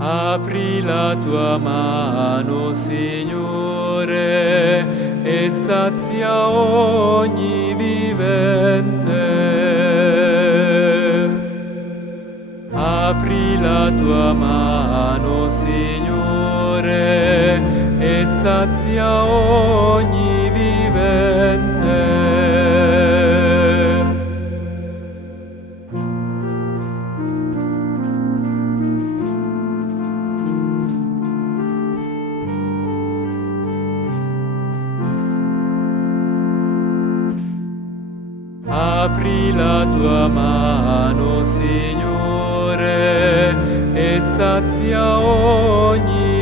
Apri la tua mano, Signore, e sazia ogni vivente. Apri la tua mano, Signore, e sazia ogni vivente. Apri la tua mano, Signore, e sazia ogni